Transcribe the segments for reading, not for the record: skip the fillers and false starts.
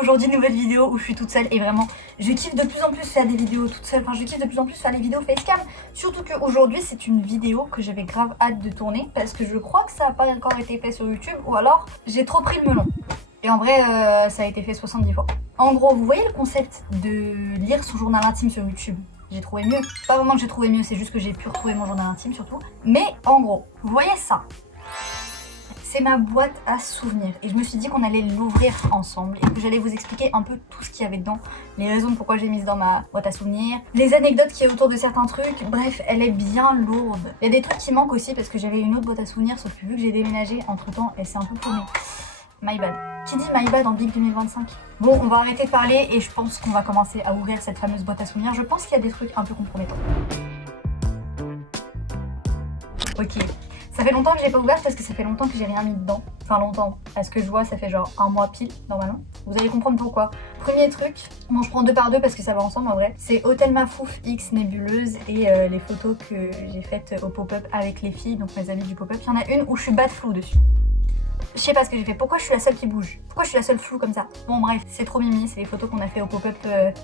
aujourd'hui, nouvelle vidéo où je suis toute seule et vraiment je kiffe de plus en plus faire des vidéos toute seule. Enfin, je kiffe de plus en plus faire des vidéos facecam. Surtout qu'aujourd'hui, c'est une vidéo que j'avais grave hâte de tourner parce que je crois que ça n'a pas encore été fait sur YouTube ou alors j'ai trop pris le melon. Et en vrai, ça a été fait 70 fois. En gros, vous voyez le concept de lire son journal intime sur YouTube? J'ai trouvé mieux. Pas vraiment que j'ai trouvé mieux, c'est juste que j'ai pu retrouver mon journal intime surtout. Mais en gros, vous voyez ça? C'est ma boîte à souvenirs et je me suis dit qu'on allait l'ouvrir ensemble et que j'allais vous expliquer un peu tout ce qu'il y avait dedans, les raisons pourquoi j'ai mis dans ma boîte à souvenirs, les anecdotes qu'il y a autour de certains trucs. Bref, elle est bien lourde. Il y a des trucs qui manquent aussi parce que j'avais une autre boîte à souvenirs, sauf que vu que j'ai déménagé entre temps, elle s'est un peu paumée. My bad. Qui dit my bad en Big 2025? Bon, on va arrêter de parler et je pense qu'on va commencer à ouvrir cette fameuse boîte à souvenirs. Je pense qu'il y a des trucs un peu compromettants. Ok. Ça fait longtemps que j'ai pas ouvert parce que ça fait longtemps que j'ai rien mis dedans. Enfin longtemps. À ce que je vois, ça fait genre un mois pile normalement. Vous allez comprendre pourquoi. Premier truc, bon je prends 2 par 2 parce que ça va ensemble en vrai. C'est Hôtel Mafouf X Nébuleuse et les photos que j'ai faites au pop-up avec les filles, donc mes amies du pop-up. Il y en a une où je suis bad flou dessus. Je sais pas ce que j'ai fait, pourquoi je suis la seule qui bouge? Pourquoi je suis la seule floue comme ça? Bon bref, c'est trop mimi, c'est les photos qu'on a fait au pop-up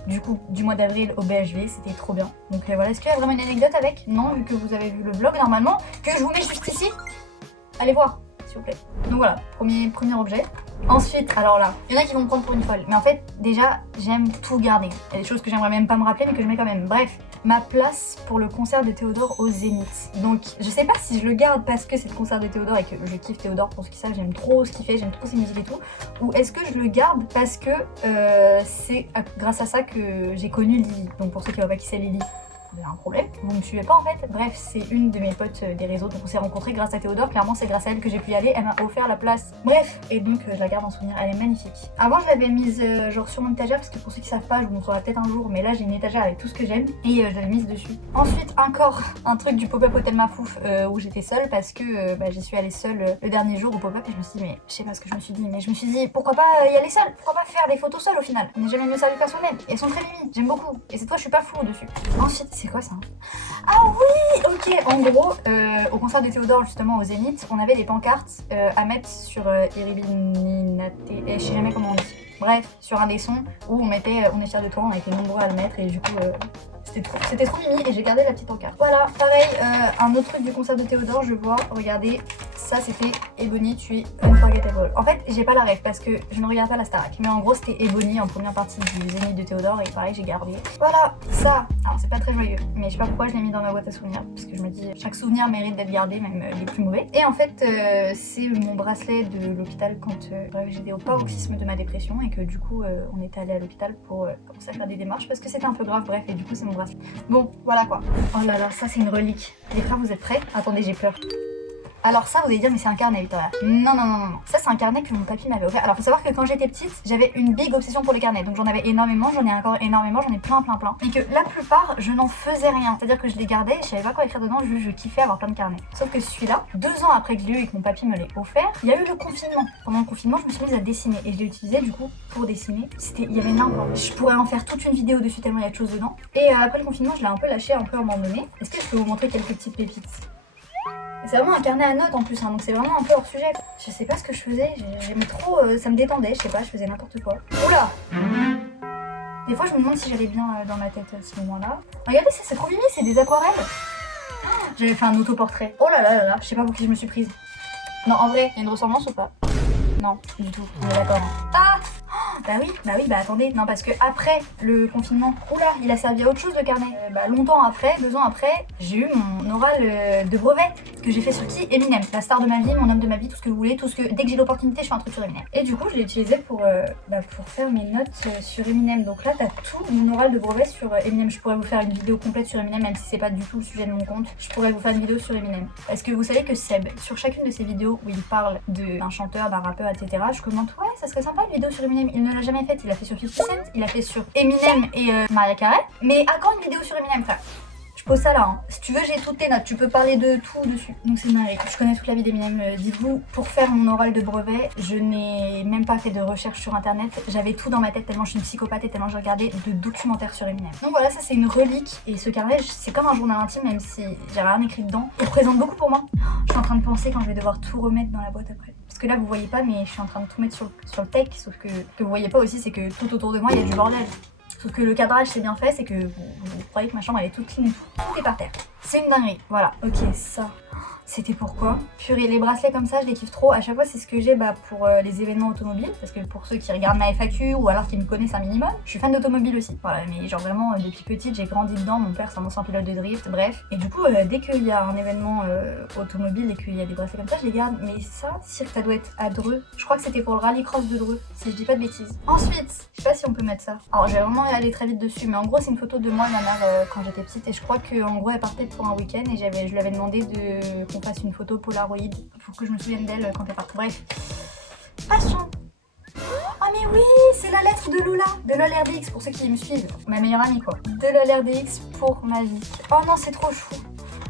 du mois d'avril au BHV, c'était trop bien. Donc voilà, est-ce qu'il y a vraiment une anecdote avec? Non, vu que vous avez vu le vlog normalement, que je vous mets juste ici. Allez voir, s'il vous plaît. Donc voilà, premier objet. Ensuite, alors là, il y en a qui vont me prendre pour une folle, mais en fait, déjà, j'aime tout garder. Il y a des choses que j'aimerais même pas me rappeler, mais que je mets quand même. Bref, ma place pour le concert de Théodore au Zénith. Donc, je sais pas si je le garde parce que c'est le concert de Théodore et que je kiffe Théodore pour ce qui savent, j'aime trop ce qu'il fait, j'aime trop ses musiques et tout, ou est-ce que je le garde parce que c'est grâce à ça que j'ai connu Lily. Donc pour ceux qui voient pas qui c'est Lily, un problème, vous me suivez pas en fait. Bref, c'est une de mes potes des réseaux, donc on s'est rencontrés grâce à Théodore, clairement c'est grâce à elle que j'ai pu y aller, elle m'a offert la place. Bref, et donc je la garde en souvenir, elle est magnifique. Avant je l'avais mise genre sur mon étagère parce que pour ceux qui savent pas, je vous montrerai peut-être un jour, mais là j'ai une étagère avec tout ce que j'aime et je l'avais mise dessus. Ensuite encore un truc du pop-up Hôtel Mafouf où j'étais seule parce que j'y suis allée seule le dernier jour au pop-up et je me suis dit, mais je sais pas ce que je me suis dit, mais je me suis dit pourquoi pas y aller seule, pourquoi pas faire des photos seule au final. On n'est jamais mieux servi qu'à soi-même et elles sont très mimi, j'aime beaucoup. Et cette fois je suis pas floue dessus. Ensuite, c'est quoi ça? Ah oui, ok, en gros, au concert de Théodore justement au Zénith, on avait des pancartes à mettre sur Iribininate, et je sais jamais comment on dit. Bref, sur un des sons où on mettait on est fiers de toi, on a été nombreux à le mettre et du coup c'était trop mimi et j'ai gardé la petite pancarte. Voilà, pareil, un autre truc du concert de Théodore, je vois, regardez, ça c'était Ebony, tu es unforgettable. En fait, j'ai pas la ref parce que je ne regarde pas la Starac, mais en gros c'était Ebony en première partie du Zénith de Théodore et pareil, j'ai gardé. Voilà, ça, alors c'est pas très joyeux, mais je sais pas pourquoi je l'ai mis dans ma boîte à souvenirs parce que je me dis chaque souvenir mérite d'être gardé, même les plus mauvais. Et en fait, c'est mon bracelet de l'hôpital quand bref, j'étais au paroxysme de ma dépression et que du coup on était allé à l'hôpital pour commencer à faire des démarches parce que c'était un peu grave, bref, et du coup c'est mon bracelet. Bon, voilà quoi. Oh là là, ça c'est une relique. Les frères, vous êtes prêts? Attendez, j'ai peur. Alors ça, vous allez dire, mais c'est un carnet, Victoria. Non, non, non, non, non. Ça, c'est un carnet que mon papy m'avait offert. Alors, faut savoir que quand j'étais petite, j'avais une big obsession pour les carnets. Donc, j'en avais énormément, j'en ai encore énormément, j'en ai plein. Et que la plupart, je n'en faisais rien. C'est-à-dire que je les gardais, je savais pas quoi écrire dedans, je kiffais avoir plein de carnets. Sauf que celui-là, 2 ans après que je l'ai eu et que mon papy me l'ait offert, il y a eu le confinement. Pendant le confinement, je me suis mise à dessiner. Et je l'ai utilisé, du coup, pour dessiner. Il y avait n'importe. Je pourrais en faire toute une vidéo dessus tellement il y a de choses dedans. Et après le confinement, je l'ai un peu lâché, un peu abandonné. Est-ce que je peux vous montrer quelques petites pépites? C'est vraiment un carnet à notes en plus, hein, donc c'est vraiment un peu hors sujet. Je sais pas ce que je faisais, j'aimais trop, ça me détendait, je sais pas, je faisais n'importe quoi. Oula! Des fois je me demande si j'allais bien dans ma tête à ce moment-là. Regardez ça, c'est trop mimi, c'est des aquarelles. J'avais fait un autoportrait. Oh là là là là, je sais pas pour qui je me suis prise. Non, en vrai, il y a une ressemblance ou pas? Non, du tout, on est d'accord. Ah! Bah oui, bah attendez, non parce que après le confinement, oula, il a servi à autre chose le carnet. Longtemps après, 2 ans après, j'ai eu mon oral de brevet que j'ai fait sur qui? Eminem, la star de ma vie, mon homme de ma vie, tout ce que vous voulez, tout ce que dès que j'ai l'opportunité, je fais un truc sur Eminem. Et du coup, je l'ai utilisé pour faire mes notes sur Eminem. Donc là, t'as tout mon oral de brevet sur Eminem. Je pourrais vous faire une vidéo complète sur Eminem, même si c'est pas du tout le sujet de mon compte. Je pourrais vous faire une vidéo sur Eminem. Est-ce que vous savez que Seb, sur chacune de ses vidéos où il parle d'un chanteur, d'un rappeur, etc., je commente ouais, ça serait sympa une vidéo sur Eminem. Il ne l'a jamais faite, il a fait sur 50 Cent, il a fait sur Eminem et Mariah Carey. Mais à quand une vidéo sur Eminem, frère? Je pose ça là, hein. Si tu veux, j'ai toutes tes notes, tu peux parler de tout dessus. Donc c'est marrant, je connais toute la vie d'Eminem. Dites-vous, pour faire mon oral de brevet, je n'ai même pas fait de recherche sur internet. J'avais tout dans ma tête tellement je suis une psychopathe et tellement j'ai regardé de documentaires sur Eminem. Donc voilà, ça c'est une relique. Et ce carnet, c'est comme un journal intime, même si j'avais rien écrit dedans. Il représente beaucoup pour moi. Je suis en train de penser quand je vais devoir tout remettre dans la boîte après. Parce que là vous voyez pas mais je suis en train de tout mettre sur le tech, sauf que ce que vous voyez pas aussi c'est que tout autour de moi il y a du bordel. Sauf que le cadrage c'est bien fait, c'est que vous croyez que ma chambre elle est toute clean et tout est par terre. C'est une dinguerie, voilà. Ok, ça, c'était pourquoi. Purée, les bracelets comme ça, je les kiffe trop. À chaque fois, c'est ce que j'ai pour les événements automobiles. Parce que pour ceux qui regardent ma FAQ ou alors qui me connaissent un minimum, je suis fan d'automobile aussi. Voilà, mais genre vraiment, depuis petite, j'ai grandi dedans. Mon père, c'est un ancien pilote de drift, bref. Et du coup, dès qu'il y a un événement automobile et qu'il y a des bracelets comme ça, je les garde. Mais ça, ça doit être à Dreux. Je crois que c'était pour le rallycross de Dreux, si je dis pas de bêtises. Ensuite, je sais pas si on peut mettre ça. Alors, je vais vraiment aller très vite dessus. Mais en gros, c'est une photo de moi et ma mère quand j'étais petite. Et je crois qu'en gros, elle partait pour un week-end et je lui avais demandé qu'on fasse une photo Polaroid pour que je me souvienne d'elle quand elle part. Bref, passons. Ah mais oui, c'est la lettre de Lola, de LOLRDX pour ceux qui me suivent, ma meilleure amie quoi. De LOLRDX pour ma vie. Oh non, c'est trop chou.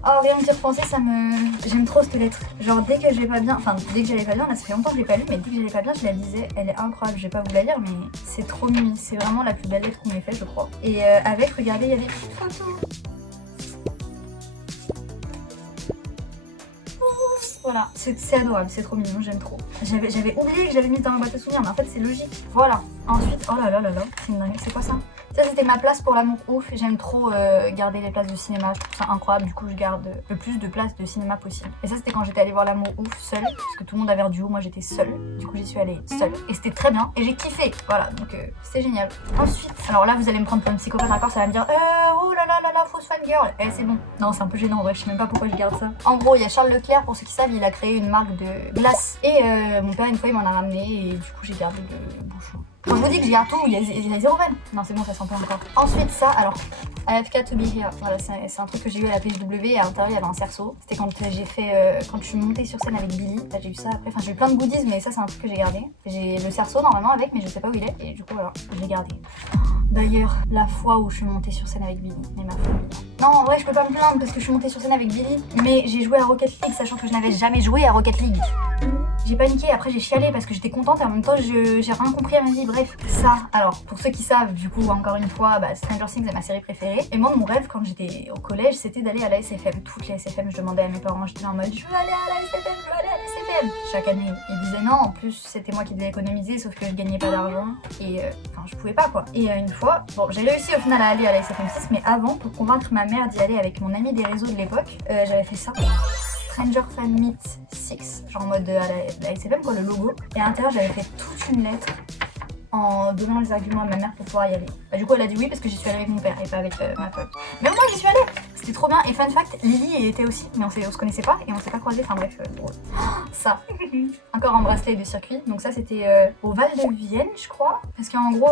Oh, rien que d'y repenser, ça me... J'aime trop cette lettre. Genre dès que je vais pas bien, enfin dès que j'allais pas bien, là ça fait longtemps que je l'ai pas lu, mais dès que j'allais pas bien, je la lisais. Elle est incroyable, je vais pas vous la lire, mais c'est trop mimi. C'est vraiment la plus belle lettre qu'on m'ait faite, je crois. Et avec, regardez, il y avait une photo. Voilà, c'est adorable, c'est trop mignon, j'aime trop. J'avais oublié que j'avais mis dans ma boîte à souvenirs, mais en fait c'est logique. Voilà. Ensuite, oh là là là là, c'est une dingue, c'est quoi ça? Ça c'était ma place pour l'amour ouf, j'aime trop garder les places de cinéma, je trouve ça incroyable, du coup je garde le plus de places de cinéma possible. Et ça c'était quand j'étais allée voir l'amour ouf seule, parce que tout le monde avait un duo, moi j'étais seule, du coup j'y suis allée seule. Et c'était très bien, et j'ai kiffé, voilà, donc c'était génial. Ensuite, alors là vous allez me prendre pour une psychopathe encore, ça va me dire oh là là là là, fausse fangirl. Eh c'est bon, non c'est un peu gênant, bref je sais même pas pourquoi je garde ça. En gros il y a Charles Leclerc, pour ceux qui savent, il a créé une marque de glace. Et mon père une fois il m'en a ramené, et du coup j'ai gardé le bouchon. Quand je vous dis que je garde tout, il y a 0 vanne. Non, c'est bon, ça sent pas encore. Ensuite, ça, alors, AFK to be here. Voilà, c'est un truc que j'ai eu à la PSW et à l'intérieur, il y avait un cerceau. C'était quand j'ai fait, quand je suis montée sur scène avec Billy. Là, j'ai eu ça après. Enfin, j'ai eu plein de goodies, mais ça, c'est un truc que j'ai gardé. J'ai le cerceau normalement avec, mais je sais pas où il est. Et du coup, voilà, je l'ai gardé. D'ailleurs, la fois où je suis montée sur scène avec Billy, mais ma famille. Non, en vrai, je peux pas me plaindre parce que je suis montée sur scène avec Billy, mais j'ai joué à Rocket League, sachant que je n'avais jamais joué à Rocket League. J'ai paniqué, après j'ai chialé parce que j'étais contente et en même temps j'ai rien compris à ma vie. Bref, ça, alors pour ceux qui savent, du coup encore une fois, Stranger Things est ma série préférée. Et moi mon rêve quand j'étais au collège c'était d'aller à la SFM. Toutes les SFM, je demandais à mes parents, j'étais en mode je veux aller à la SFM, je veux aller à la SFM. Chaque année ils disaient non, en plus c'était moi qui devais économiser sauf que je gagnais pas d'argent et enfin je pouvais pas quoi. Et une fois, bon j'ai réussi au final à aller à la SFM 6 mais avant pour convaincre ma mère d'y aller avec mon ami des réseaux de l'époque, j'avais fait ça. Stranger Fan Meet 6, genre en mode à la SFM quoi, le logo. Et à l'intérieur j'avais fait toute une lettre en donnant les arguments à ma mère pour pouvoir y aller. Du coup elle a dit oui parce que j'y suis allée avec mon père et pas avec ma pote. Mais moi j'y suis allée, c'était trop bien. Et fun fact, Lily y était aussi, mais on se connaissait pas et on s'est pas croisés, enfin bref, drôle. Ça, encore un bracelet de circuit, donc ça c'était au Val de Vienne je crois. Parce qu'en gros,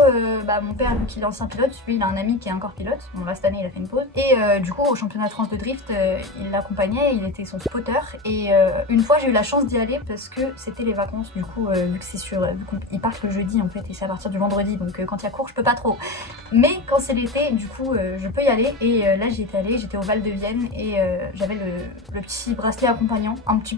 mon père vu qu'il est ancien pilote, lui il a un ami qui est encore pilote, bon là cette année il a fait une pause. Et du coup au championnat de France de drift, il l'accompagnait, il était son spotter. Et une fois j'ai eu la chance d'y aller parce que c'était les vacances, du coup vu que c'est sûr, vu qu'ils partent le jeudi en fait et ça à partir du vendredi, donc quand il y a cours je peux pas trop. Mais quand c'est l'été, du coup je peux y aller. Et là j'y étais allée, j'étais au Val de Vienne et j'avais le petit bracelet accompagnant, un petit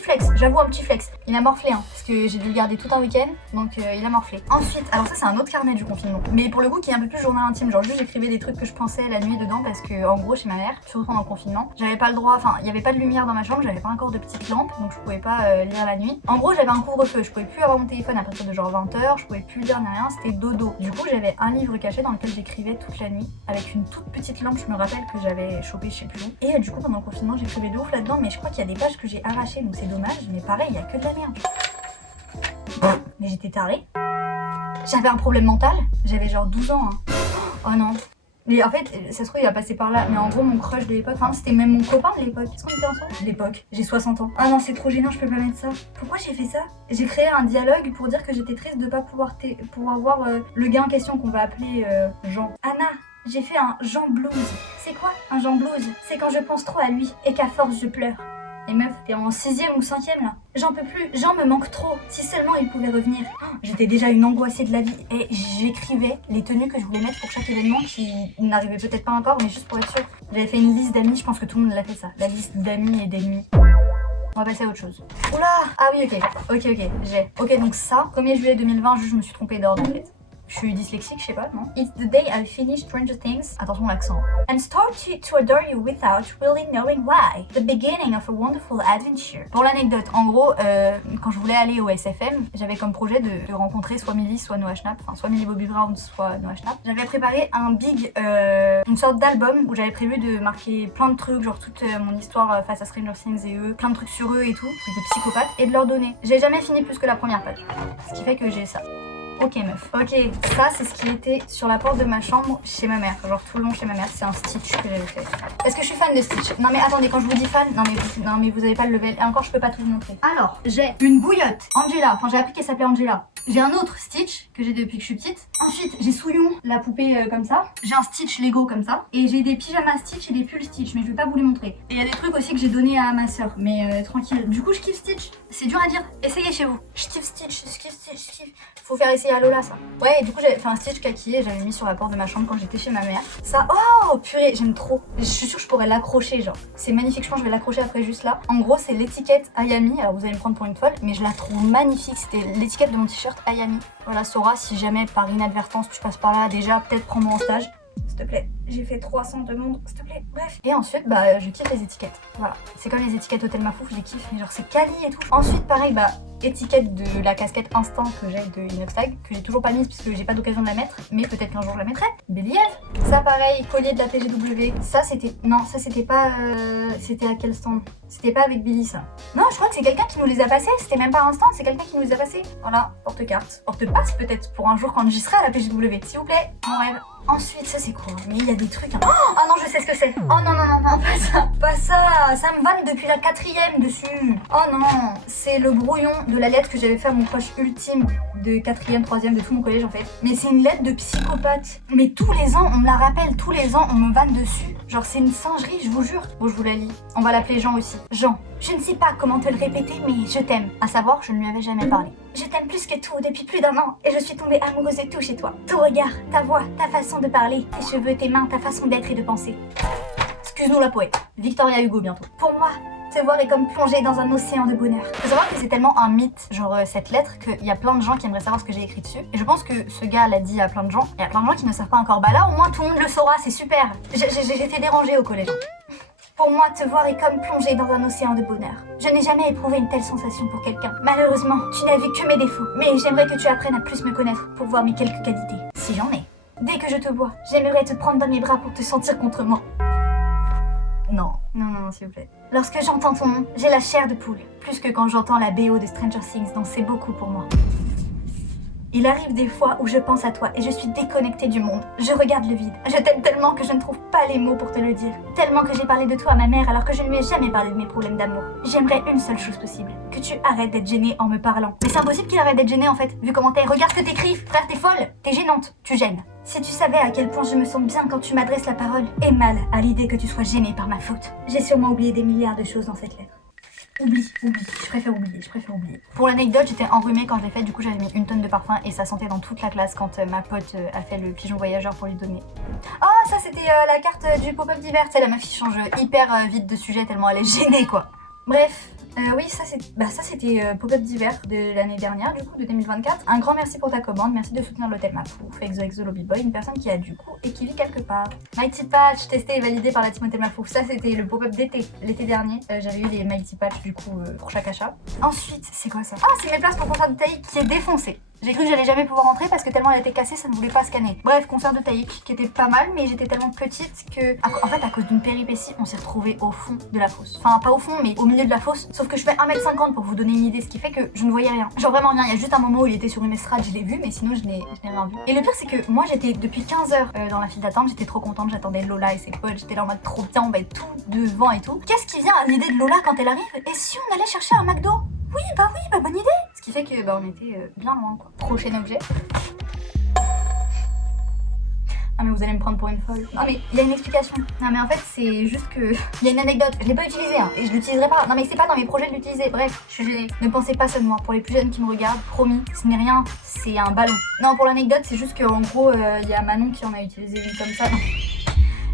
flex, j'avoue un petit flex. Il a morflé parce que j'ai dû le garder tout un week-end, donc il a morflé. Ensuite, alors ça c'est un autre carnet du confinement, mais pour le coup qui est un peu plus journal intime, genre juste j'écrivais des trucs que je pensais la nuit dedans parce que en gros chez ma mère, surtout pendant le confinement, j'avais pas le droit, enfin il y avait pas de lumière dans ma chambre, j'avais pas encore de petite lampe, donc je pouvais pas lire la nuit. En gros j'avais un couvre-feu, je pouvais plus avoir mon téléphone à partir de genre 20h, je pouvais plus lire ni rien, c'était dodo. Du coup j'avais un livre caché dans lequel j'écrivais toute la nuit avec une toute petite lampe, je me rappelle que j'avais chopé je sais plus où. Et du coup pendant le confinement j'écrivais de ouf là-dedans, mais je crois qu'il y a des pages que j'ai arrachées donc c'est dommage, mais pareil il y a que de la merde. Mais j'étais tarée. J'avais un problème mental, j'avais genre 12 ans. Oh non. Mais en fait, ça se trouve il va passer par là, mais en gros mon crush de l'époque, enfin c'était même mon copain de l'époque. Est-ce qu'on était ensemble? De l'époque, j'ai 60 ans. Ah non c'est trop gênant, je peux pas mettre ça. Pourquoi j'ai fait ça? J'ai créé un dialogue pour dire que j'étais triste de pas pouvoir voir le gars en question qu'on va appeler Jean. Anna, j'ai fait un Jean blues. C'est quoi un Jean blues? C'est quand je pense trop à lui et qu'à force je pleure. Et meuf, t'es en 6ème ou 5ème là. J'en peux plus, Jean me manque trop. Si seulement il pouvait revenir. J'étais déjà une angoissée de la vie. Et j'écrivais les tenues que je voulais mettre pour chaque événement qui n'arrivait peut-être pas encore, mais juste pour être sûre. J'avais fait une liste d'amis, je pense que tout le monde l'a fait ça. La liste d'amis et d'ennemis. On va passer à autre chose. Oula! Ah oui, ok, j'ai. Ok, donc ça, 1er juillet 2020, je me suis trompée d'ordre en fait. Je suis dyslexique, je sais pas, non? It's the day I finished Stranger Things. Attention l'accent. And started to adore you without really knowing why. The beginning of a wonderful adventure. Pour l'anecdote, en gros, quand je voulais aller au SFM, j'avais comme projet de rencontrer soit Millie, soit Noah Schnapp, enfin soit Millie Bobby Brown, soit Noah Schnapp. J'avais préparé un big, une sorte d'album où j'avais prévu de marquer plein de trucs, genre toute mon histoire face à Stranger Things et eux, plein de trucs sur eux et tout, trucs de psychopathes, et de leur donner. J'ai jamais fini plus que la première page, ce qui fait que j'ai ça. Ok meuf. Ok, ça c'est ce qui était sur la porte de ma chambre chez ma mère. Genre tout le long chez ma mère, c'est un Stitch que j'avais fait. Est-ce que je suis fan de Stitch? Non mais attendez, quand je vous dis fan, non mais vous avez pas le level. Et encore je peux pas tout vous montrer. Alors, j'ai une bouillotte, Angela. Enfin j'ai appris qu'elle s'appelait Angela. J'ai un autre Stitch que j'ai depuis que je suis petite. Ensuite, j'ai Souillon, la poupée comme ça. J'ai un Stitch Lego comme ça. Et j'ai des pyjamas Stitch et des pulls Stitch, mais je vais pas vous les montrer. Et il y a des trucs aussi que j'ai donné à ma soeur, mais tranquille. Du coup, je kiffe Stitch. C'est dur à dire. Essayez chez vous. Je kiffe Stitch, je kiffe Stitch, je kiffe. Faut faire essayer à Lola ça. Ouais, et du coup, j'avais fait un Stitch kaki et j'avais mis sur la porte de ma chambre quand j'étais chez ma mère. Ça, oh purée, j'aime trop. Je suis sûre que je pourrais l'accrocher, genre. C'est magnifique, je pense que je vais l'accrocher après juste là. En gros, c'est l'étiquette Ayami. Alors vous allez me prendre pour une folle, mais je la trouve magnifique. C'était l'étiquette de mon t-shirt Ayami. Voilà, Sora, si jamais par inadvertance tu passes par là, déjà peut-être prends-moi en stage. S'il te plaît, j'ai fait 300 demandes, s'il te plaît, bref. Et ensuite, bah, je kiffe les étiquettes. Voilà, c'est comme les étiquettes Hôtel Mafouf, je les kiffe, mais genre c'est quali et tout. Ensuite, pareil, bah, étiquette de la casquette Instant que j'ai de Inoxtag, que j'ai toujours pas mise puisque j'ai pas d'occasion de la mettre, mais peut-être qu'un jour je la mettrai. Béliève. Ça, pareil, collier de la TGW. Ça, c'était. Non, ça, c'était pas. C'était à quel stand? C'était pas avec Billy, ça. Non, je crois que c'est quelqu'un qui nous les a passés. C'était même pas un stand, c'est quelqu'un qui nous les a passés. Voilà, porte-carte. Porte-passe, peut-être, pour un jour quand j'y serai à la PGW. S'il vous plaît, mon rêve. Ensuite, ça c'est quoi? Mais il y a des trucs. Hein. Oh non, je sais ce que c'est. Oh non, non, non, non, pas ça. Pas ça. Ça me vanne depuis la 4e dessus. Oh non. C'est le brouillon de la lettre que j'avais fait à mon crush ultime de 4e, 3e, de tout mon collège en fait. Mais c'est une lettre de psychopathe. Mais tous les ans, on me la rappelle. Tous les ans, on me vanne dessus. Genre, c'est une singerie, je vous jure. Bon, je vous la lis. On va l'appeler Jean aussi. Jean. Je ne sais pas comment te le répéter, mais je t'aime. À savoir, je ne lui avais jamais parlé. Je t'aime plus que tout depuis plus d'1 an et je suis tombée amoureuse de tout chez toi. Ton regard, ta voix, ta façon de parler, tes cheveux, tes mains, ta façon d'être et de penser. Excuse-nous la poète. Victoria Hugo bientôt. Pour moi, te voir est comme plonger dans un océan de bonheur. Faut savoir que c'est tellement un mythe, genre cette lettre, qu'il y a plein de gens qui aimeraient savoir ce que j'ai écrit dessus. Et je pense que ce gars l'a dit à plein de gens. Il y a plein de gens qui ne savent pas encore. Bah là, au moins tout le monde le saura, c'est super. J'ai fait déranger au collège. Pour moi, te voir est comme plonger dans un océan de bonheur. Je n'ai jamais éprouvé une telle sensation pour quelqu'un. Malheureusement, tu n'as vu que mes défauts. Mais j'aimerais que tu apprennes à plus me connaître pour voir mes quelques qualités. Si j'en ai. Dès que je te vois, j'aimerais te prendre dans mes bras pour te sentir contre moi. Non, non, non, s'il vous plaît. Lorsque j'entends ton nom, j'ai la chair de poule. Plus que quand j'entends la BO de Stranger Things, donc c'est beaucoup pour moi. Il arrive des fois où je pense à toi et je suis déconnectée du monde. Je regarde le vide. Je t'aime tellement que je ne trouve pas les mots pour te le dire. Tellement que j'ai parlé de toi à ma mère alors que je ne lui ai jamais parlé de mes problèmes d'amour. J'aimerais une seule chose possible. Que tu arrêtes d'être gênée en me parlant. Mais c'est impossible qu'il arrête d'être gêné en fait. Vu comment t'es, regarde ce que t'écris. Frère, t'es folle. T'es gênante. Tu gênes. Si tu savais à quel point je me sens bien quand tu m'adresses la parole et mal à l'idée que tu sois gênée par ma faute. J'ai sûrement oublié des milliards de choses dans cette lettre. Oublie. Je préfère oublier. Pour l'anecdote, j'étais enrhumée quand je l'ai fait, du coup j'avais mis 1 tonne de parfum et ça sentait dans toute la classe quand ma pote a fait le pigeon voyageur pour lui donner. Oh, ça c'était la carte du pop-up d'hiver, tu sais, la meuf qui change hyper vite de sujet tellement elle est gênée quoi. Bref, oui, ça c'était pop-up d'hiver de l'année dernière, du coup, de 2024. Un grand merci pour ta commande, merci de soutenir l'hôtel Mafouf, Exo Lobby Boy, une personne qui a du coup et qui vit quelque part. Mighty Patch, testé et validé par la team hôtel Mafouf, ça c'était le pop-up d'été, l'été dernier. J'avais eu les Mighty Patch du coup pour chaque achat. Ensuite, c'est quoi ça? Ah, c'est mes places pour concert de Taïk qui est défoncé. J'ai cru que j'allais jamais pouvoir rentrer parce que tellement elle était cassée, ça ne voulait pas scanner. Bref, concert de Taïk qui était pas mal, mais j'étais tellement petite que, en fait, à cause d'une péripétie, on s'est retrouvés au fond de la fosse. Enfin, pas au fond, mais au milieu de la fosse. Sauf que je fais 1m50 pour vous donner une idée, ce qui fait que je ne voyais rien. Genre vraiment rien. Il y a juste un moment où il était sur une estrade, je l'ai vu, mais sinon je n'ai rien vu. Et le pire, c'est que moi j'étais depuis 15 heures dans la file d'attente, j'étais trop contente, j'attendais Lola et ses potes, j'étais là en mode trop bien, on va être tout devant et tout. Qu'est-ce qui vient à l'idée de Lola quand elle arrive? Et si on allait chercher un McDo? Oui, bah bonne idée. Ce qui fait que on était bien loin quoi. Prochain objet. Non mais vous allez me prendre pour une folle. Non mais il y a une explication. Non mais en fait c'est juste que... Il y a une anecdote, je l'ai pas utilisée hein, et je l'utiliserai pas. Non mais c'est pas dans mes projets de l'utiliser, bref, je suis gênée. Ne pensez pas seulement, pour les plus jeunes qui me regardent, promis, ce n'est rien, c'est un ballon. Non pour l'anecdote c'est juste qu'en gros il y a Manon qui en a utilisé une comme ça.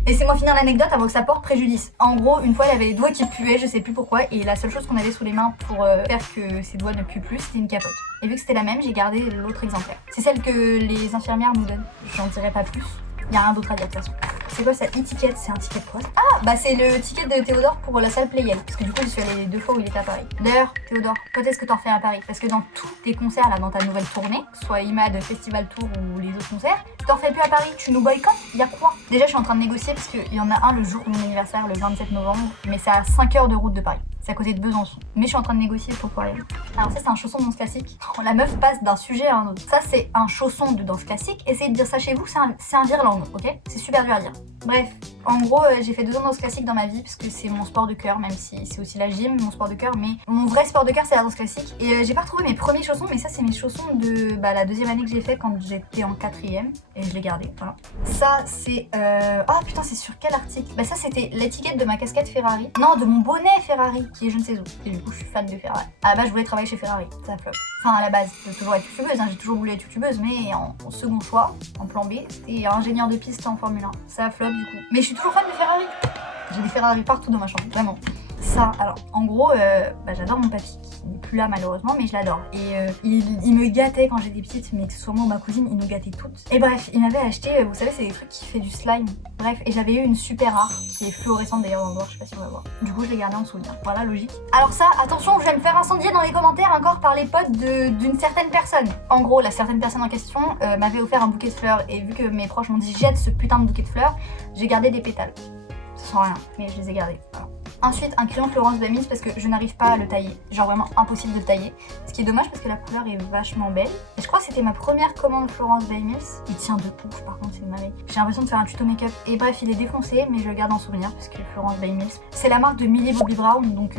Laissez-moi finir l'anecdote avant que ça porte préjudice. En gros, une fois, elle avait les doigts qui puaient, je sais plus pourquoi, et la seule chose qu'on avait sous les mains pour faire que ses doigts ne puent plus, c'était une capote. Et vu que c'était la même, j'ai gardé l'autre exemplaire. C'est celle que les infirmières nous donnent. J'en dirai pas plus. Il y a rien d'autre à dire de toute façon. C'est quoi ça, étiquette? C'est un ticket de quoi? Ah, bah c'est le ticket de Théodore pour la salle Playel. Parce que du coup, je suis allée les 2 fois où il était à Paris. D'ailleurs, Théodore, quand est-ce que t'en fais à Paris? Parce que dans tous tes concerts, là, dans ta nouvelle tournée, soit IMAD, Festival Tour ou les autres concerts, t'en fais plus à Paris, tu nous boycottes? Y'a quoi? Déjà, je suis en train de négocier parce qu'il y en a un le jour de mon anniversaire, le 27 novembre, mais c'est à 5 heures de route de Paris. C'est à côté de Besançon. Mais je suis en train de négocier pour pouvoir y aller. Alors ça, c'est un chausson de danse classique. La meuf passe d'un sujet à un autre. Ça, c'est un chausson de danse classique. Essayez de dire ça chez vous, c'est un virlang, ok? C'est super dur à dire. Bref, en gros, j'ai fait 2 ans de danse classique dans ma vie parce que c'est mon sport de cœur, même si c'est aussi la gym, mon sport de cœur. Mais mon vrai sport de cœur, c'est la danse classique. Et j'ai pas retrouvé mes premiers chaussons, mais ça, c'est mes chaussons de la 2e année que j'ai fait quand j'étais en 4e. Et je l'ai gardé, voilà. Ça, c'est... Ah putain, c'est sur quel article? Bah ça, c'était l'étiquette de ma casquette Ferrari. Non, de mon bonnet Ferrari, qui est je ne sais où. Et du coup, je suis fan de Ferrari. À la base, je voulais travailler chez Ferrari, ça flop. Enfin, à la base, je veux toujours être youtubeuse, hein. J'ai toujours voulu être youtubeuse, mais en second choix, en plan B, c'était ingénieur de piste en Formule 1. Ça flop du coup. Mais je suis toujours fan de Ferrari. J'ai des Ferrari partout dans ma chambre, vraiment. Ça, alors, en gros, j'adore mon papy, qui n'est plus là malheureusement, mais je l'adore. Et il me gâtait quand j'étais petite, mais que ce soit moi ou ma cousine, il nous gâtait toutes. Et bref, il m'avait acheté, vous savez, c'est des trucs qui fait du slime. Bref, et j'avais eu une super rare, qui est fluorescente d'ailleurs dans le noir, je sais pas si on va voir. Du coup, je l'ai gardée en souvenir. Voilà, logique. Alors ça, attention, je vais me faire incendier dans les commentaires encore par les potes d'une certaine personne. En gros, la certaine personne en question m'avait offert un bouquet de fleurs, et vu que mes proches m'ont dit jette ce putain de bouquet de fleurs, j'ai gardé des pétales. Ça sent rien, mais je les ai gardés. Voilà. Ensuite, un crayon Florence Bamys parce que je n'arrive pas à le tailler. Genre vraiment impossible de le tailler. Ce qui est dommage parce que la couleur est vachement belle. Et je crois que c'était ma première commande Florence Bamys. Il tient de ouf par contre, c'est une merveille. J'ai l'impression de faire un tuto make-up. Et bref, il est défoncé, mais je le garde en souvenir parce que Florence Bamys, c'est la marque de Millie Bobby Brown, donc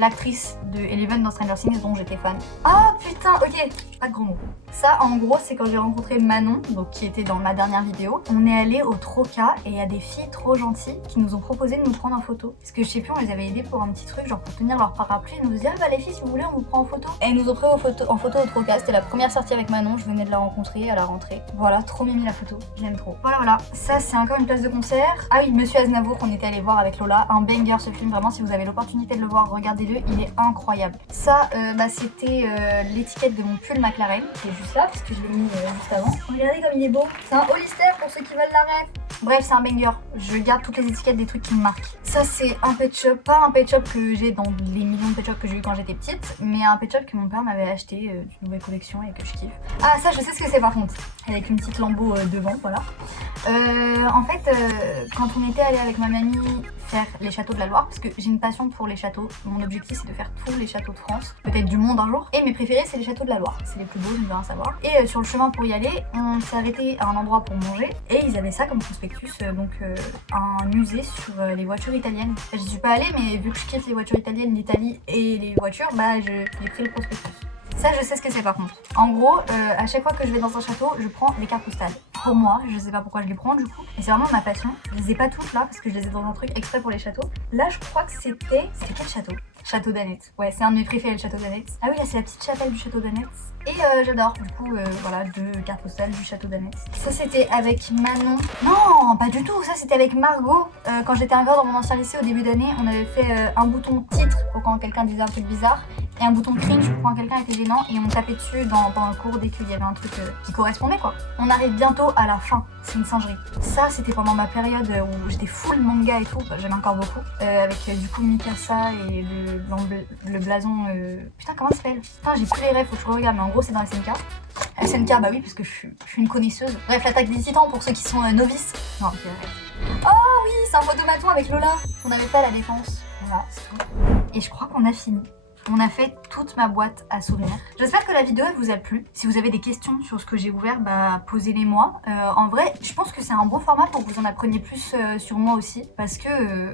l'actrice de Eleven dans Stranger Things dont j'étais fan. Ah putain, ok, pas de gros mots. Ça, en gros, c'est quand j'ai rencontré Manon, donc qui était dans ma dernière vidéo. On est allé au Troca et il y a des filles trop gentilles qui nous ont proposé de nous prendre en photo. Parce que je sais plus, on les avait aidées pour un petit truc, genre pour tenir leur parapluie. Ils nous disaient, ah bah les filles, si vous voulez, on vous prend en photo. Et ils nous ont pris en photo au Troca. C'était la première sortie avec Manon, je venais de la rencontrer à la rentrée. Voilà, trop mimi la photo, je l'aime trop. Voilà. Ça, c'est encore une place de concert. Ah oui, Monsieur Aznavour qu'on était allé voir avec Lola. Un banger ce film, vraiment, si vous avez l'opportunité de le voir, regardez-le, il est incroyable. Ça, c'était l'étiquette de mon pull McLaren, qui est juste là, parce que je l'ai mis juste avant. Regardez comme il est beau. C'est un Hollister pour ceux qui veulent la rêve. Bref, c'est un banger. Je garde toutes les étiquettes des trucs qui me marquent. Ça, c'est un pet shop. Pas un pet shop que j'ai dans les millions de pet shops que j'ai eu quand j'étais petite, mais un pet shop que mon père m'avait acheté d'une nouvelle collection et que je kiffe. Ah, ça, je sais ce que c'est par contre. Avec une petite lambeau devant, voilà. En fait, quand on était allé avec ma mamie faire les châteaux de la Loire, parce que j'ai une passion pour les châteaux. Mon objectif, c'est de faire tous les châteaux de France, peut-être du monde un jour. Et mes préférés, c'est les châteaux de la Loire. C'est les plus beaux, je ne veux rien savoir. Et sur le chemin pour y aller, on s'est arrêté à un endroit pour manger. Et ils avaient ça comme prospectus, donc un musée sur les voitures italiennes. Je suis pas allée, mais vu que je kiffe les voitures italiennes, l'Italie et les voitures, j'ai pris le prospectus. Ça, je sais ce que c'est par contre. En gros, à chaque fois que je vais dans un château, je prends des cartes postales. Pour moi, je sais pas pourquoi je les prends du coup. Et c'est vraiment ma passion. Je les ai pas toutes là parce que je les ai dans un truc exprès pour les châteaux. Là, je crois que c'était... C'était quel château? Château d'Annette. Ouais, c'est un de mes préférés, le château d'Annette. Ah oui, là, c'est la petite chapelle du château d'Annette. Et j'adore. Du coup, voilà, 2 cartes postales du château d'Annette. Ça, c'était avec Manon. Non, pas du tout. Ça, c'était avec Margot. Quand j'étais encore dans mon ancien lycée au début d'année, on avait fait un bouton titre pour quand quelqu'un disait un truc bizarre. Et un bouton cringe pour quand quelqu'un était gênant. Et on tapait dessus pendant le cours dès qu'il y avait un truc qui correspondait, quoi. On arrive bientôt à la fin. C'est une singerie. Ça, c'était pendant ma période où j'étais full manga et tout. J'aime encore beaucoup. Avec du coup Mikasa et le blason... Putain, comment ça s'appelle? Putain, j'ai plus les rêves, faut que je regarde. Mais en gros, c'est dans SNK. SNK, bah oui, parce que je suis une connaisseuse. Bref, l'attaque des titans pour ceux qui sont novices. Non, oh oui, c'est un photomaton avec Lola qu'on avait fait à la Défense. Voilà, c'est tout. Et je crois qu'on a fini. On a fait toute ma boîte à souvenirs. J'espère que la vidéo elle vous a plu. Si vous avez des questions sur ce que j'ai ouvert, posez-les moi. En vrai, je pense que c'est un bon format pour que vous en appreniez plus sur moi aussi. Parce que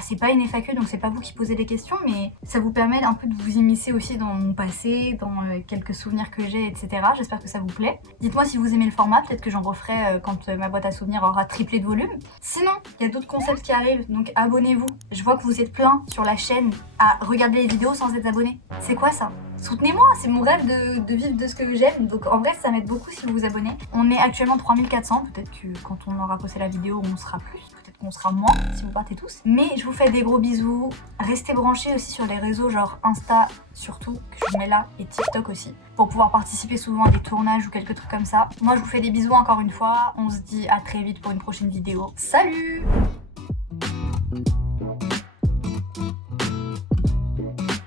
c'est pas une FAQ, donc c'est pas vous qui posez des questions, mais ça vous permet un peu de vous immiscer aussi dans mon passé, dans quelques souvenirs que j'ai, etc. J'espère que ça vous plaît. Dites-moi si vous aimez le format, peut-être que j'en referai quand ma boîte à souvenirs aura triplé de volume. Sinon, il y a d'autres concepts qui arrivent, donc abonnez-vous. Je vois que vous êtes plein sur la chaîne à regarder les vidéos sans être abonné. C'est quoi ça? Soutenez-moi, c'est mon rêve de vivre de ce que j'aime, donc en vrai ça m'aide beaucoup si vous vous abonnez. On est actuellement 3400, peut-être que quand on aura posté la vidéo on sera plus, peut-être peut-être qu'on sera moins si vous partez tous. Mais je vous fais des gros bisous. Restez branchés aussi sur les réseaux, genre Insta surtout, que je vous mets là, et TikTok aussi, pour pouvoir participer souvent à des tournages ou quelques trucs comme ça. Moi, je vous fais des bisous encore une fois. On se dit à très vite pour une prochaine vidéo. Salut!